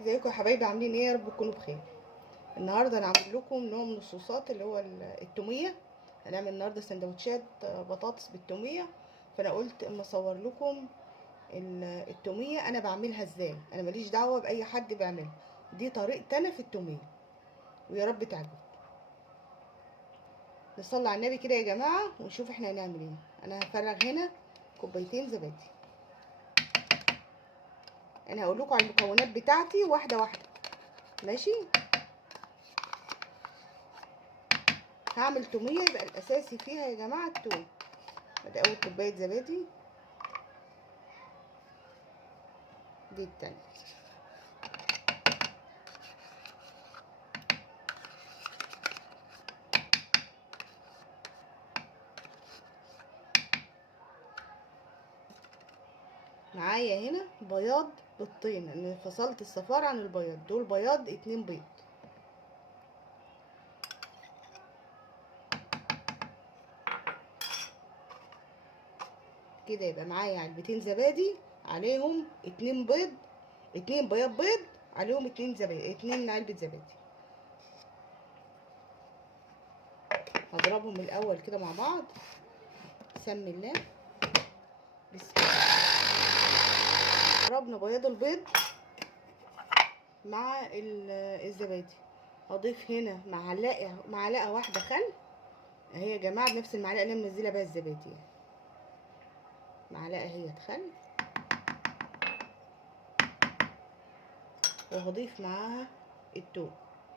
ازيكم يا حبايبي، عاملين ايه؟ يا رب تكونوا بخير. النهارده انا عامل لكم نوع من الصوصات اللي هو التوميه. هنعمل النهارده سندوتشات بطاطس بالتوميه. فانا قلت اما اصور لكم التوميه انا بعملها ازاي. انا ماليش دعوه باي حد بيعملها، دي طريقتي انا في التوميه، ويا رب تعجبكم. نصلي على النبي كده يا جماعه ونشوف احنا هنعمل ايه. انا هفرغ هنا كوبايتين زبادي. انا هقول لكم على المكونات بتاعتي واحده واحده، ماشي؟ هعمل توميه يبقى الاساسي فيها يا جماعه التوم. ادي اول كوبايه زبادي، دي التانية. معايا هنا بياض بيضتين، انا فصلت الصفار عن البياض، دول بياض 2 بيض. كده يبقى معايا علبتين زبادي عليهم 2 بيض، 2 بياض عليهم 2 زبادي، 2 علبة زبادي. هضربهم الاول كده مع بعض. بسم الله، بسم الله. ضربنا بياض البيض مع الزبادي. هضيف هنا معلقه واحده خل اهي يا جماعه، بنفس المعلقه اللي انا منزله بيها الزبادي يعني. معلقه اهي خل، وهضيف معاها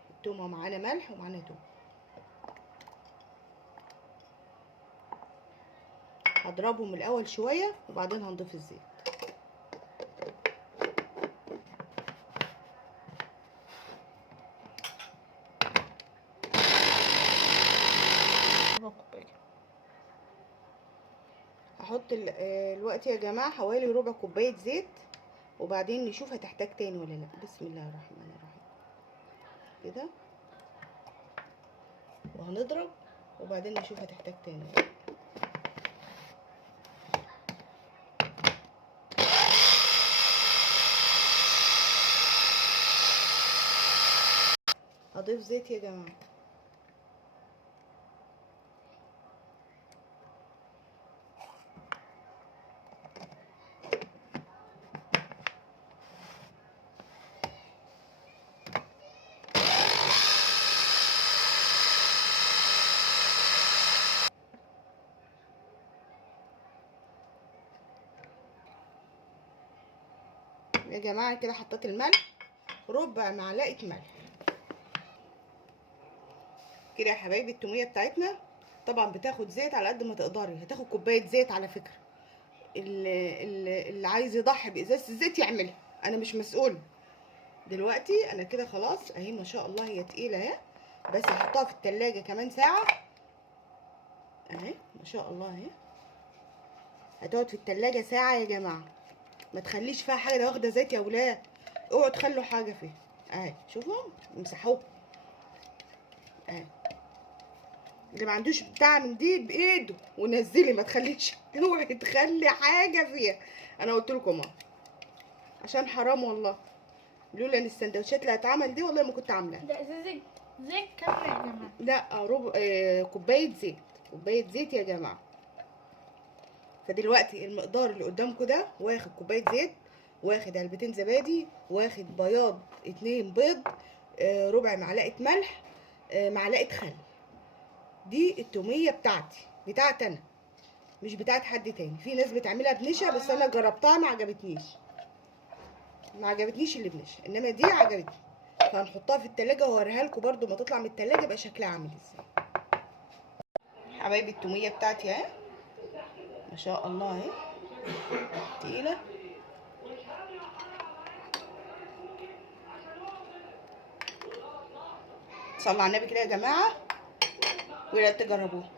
التومه معانا ملح ومعانا توم. هضربهم الاول شويه وبعدين هنضيف الزيت. هحط الوقت يا جماعه حوالي ربع كوبايه زيت، وبعدين نشوف هتحتاج تاني ولا لا. بسم الله الرحمن الرحيم كده، وهنضرب وبعدين نشوف هتحتاج تاني ولا لا. هضيف زيت يا جماعه. يا جماعه كده حطيت الملح، ربع معلقه ملح كده يا حبايبي. التوميه بتاعتنا طبعا بتاخد زيت على قد ما تقدري، هتاخد كوبايه زيت على فكره. اللي عايز يضحي بازازه الزيت يعملها، انا مش مسؤول. دلوقتي انا كده خلاص اهي، ما شاء الله هي تقيله اهي، بس هحطها في التلاجة كمان ساعه اهي. ما شاء الله اهي هتقعد في التلاجة ساعه يا جماعه. ما تخليش فيها حاجه، ده واخده زيت يا ولاد، اوعوا تخلوا حاجه فيها اهي. شوفوا امسحوه اهي. اللي ما عندوش بتاع من دي بايده ونزلي، ما تخليش اوعي تخلي حاجه فيها. انا قلت لكم اهو عشان حرام والله، لولا ان السندوتشات اللي هتعمل دي والله ما كنت عاملاها. ده ازازة زيت كام يا جماعة؟ لا ربع كوبايه زيت، كوبايه زيت يا جماعه. فدلوقتي المقدار اللي قدامكم ده واخد كوبايه زيت، واخد علبتين زبادي، واخد بياض 2 بيض، ربع معلقه ملح، معلقه خل. دي التوميه بتاعتي انا، مش بتاعت حد تاني. في ناس بتعملها بنشا بس انا جربتها ما عجبتنيش، اللي بنشا، انما دي عجبتني. فهنحطها في التلاجة وهوريها لكم برده ما تطلع من التلاجة يبقى شكلها عامل ازاي. حبايبي التوميه بتاعتي اهي ما شاء الله اهي تقيله. صلوا على النبي كده يا جماعه ويا ريت تجربوها.